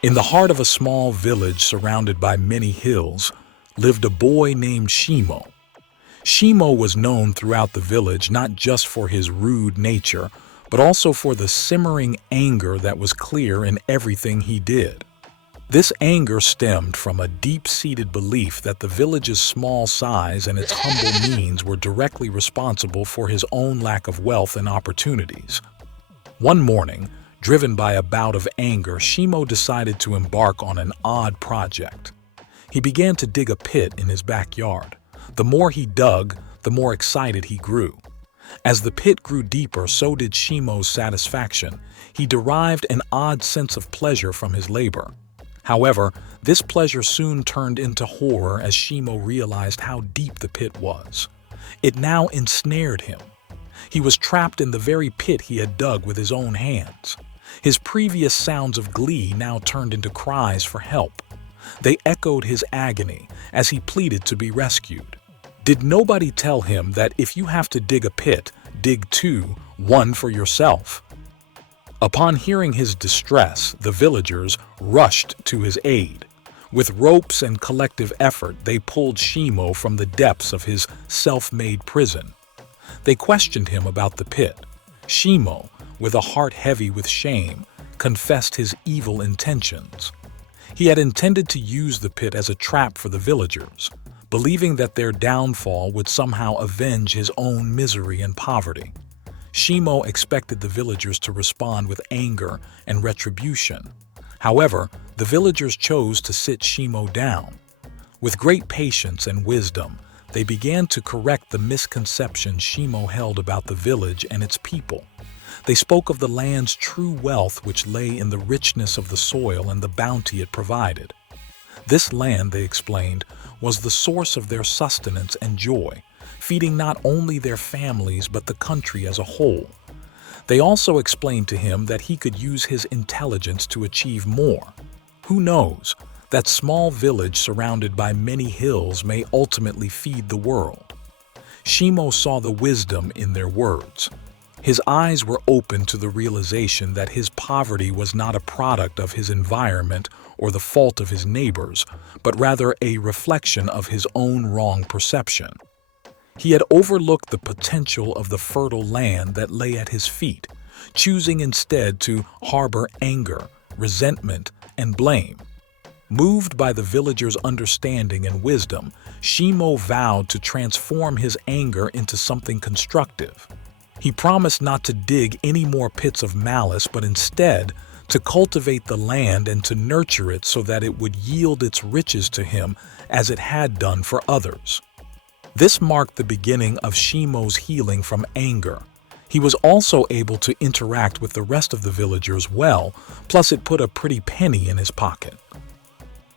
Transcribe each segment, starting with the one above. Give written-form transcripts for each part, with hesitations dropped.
In the heart of a small village surrounded by many hills lived a boy named Shimo. Shimo was known throughout the village not just for his rude nature, but also for the simmering anger that was clear in everything he did. This anger stemmed from a deep-seated belief that the village's small size and its humble means were directly responsible for his own lack of wealth and opportunities. One morning, driven by a bout of anger, Shimo decided to embark on an odd project. He began to dig a pit in his backyard. The more he dug, the more excited he grew. As the pit grew deeper, so did Shimo's satisfaction. He derived an odd sense of pleasure from his labor. However, this pleasure soon turned into horror as Shimo realized how deep the pit was. It now ensnared him. He was trapped in the very pit he had dug with his own hands. His previous sounds of glee now turned into cries for help. They echoed his agony as he pleaded to be rescued. Did nobody tell him that if you have to dig a pit, dig two, one for yourself? Upon hearing his distress, the villagers rushed to his aid. With ropes and collective effort, they pulled Shimo from the depths of his self-made prison. They questioned him about the pit. Shimo, with a heart heavy with shame, confessed his evil intentions. He had intended to use the pit as a trap for the villagers, believing that their downfall would somehow avenge his own misery and poverty. Shimo expected the villagers to respond with anger and retribution. However, the villagers chose to sit Shimo down. With great patience and wisdom, they began to correct the misconceptions Shimo held about the village and its people. They spoke of the land's true wealth, which lay in the richness of the soil and the bounty it provided. This land, they explained, was the source of their sustenance and joy, feeding not only their families but the country as a whole. They also explained to him that he could use his intelligence to achieve more. Who knows? That small village surrounded by many hills may ultimately feed the world. Shimo saw the wisdom in their words. His eyes were open to the realization that his poverty was not a product of his environment or the fault of his neighbors, but rather a reflection of his own wrong perception. He had overlooked the potential of the fertile land that lay at his feet, choosing instead to harbor anger, resentment, and blame. Moved by the villagers' understanding and wisdom, Shimo vowed to transform his anger into something constructive. He promised not to dig any more pits of malice, but instead to cultivate the land and to nurture it so that it would yield its riches to him as it had done for others. This marked the beginning of Shimo's healing from anger. He was also able to interact with the rest of the villagers well, plus it put a pretty penny in his pocket.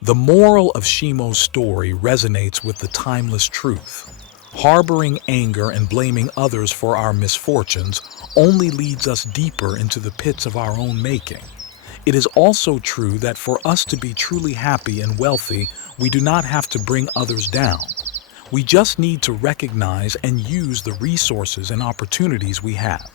The moral of Shimo's story resonates with the timeless truth. Harboring anger and blaming others for our misfortunes only leads us deeper into the pits of our own making. It is also true that for us to be truly happy and wealthy, we do not have to bring others down. We just need to recognize and use the resources and opportunities we have.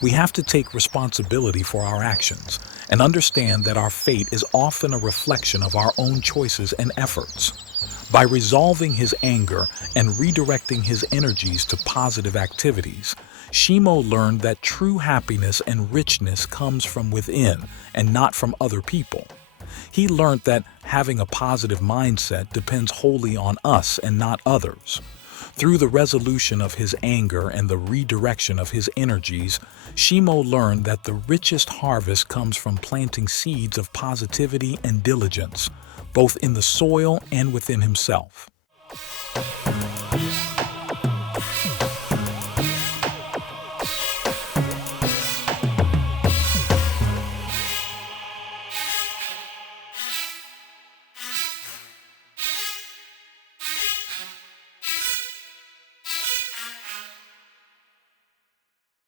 We have to take responsibility for our actions and understand that our fate is often a reflection of our own choices and efforts. By resolving his anger and redirecting his energies to positive activities, Shimo learned that true happiness and richness comes from within and not from other people. He learned that having a positive mindset depends wholly on us and not others. Through the resolution of his anger and the redirection of his energies, Shimo learned that the richest harvest comes from planting seeds of positivity and diligence, both in the soil and within himself.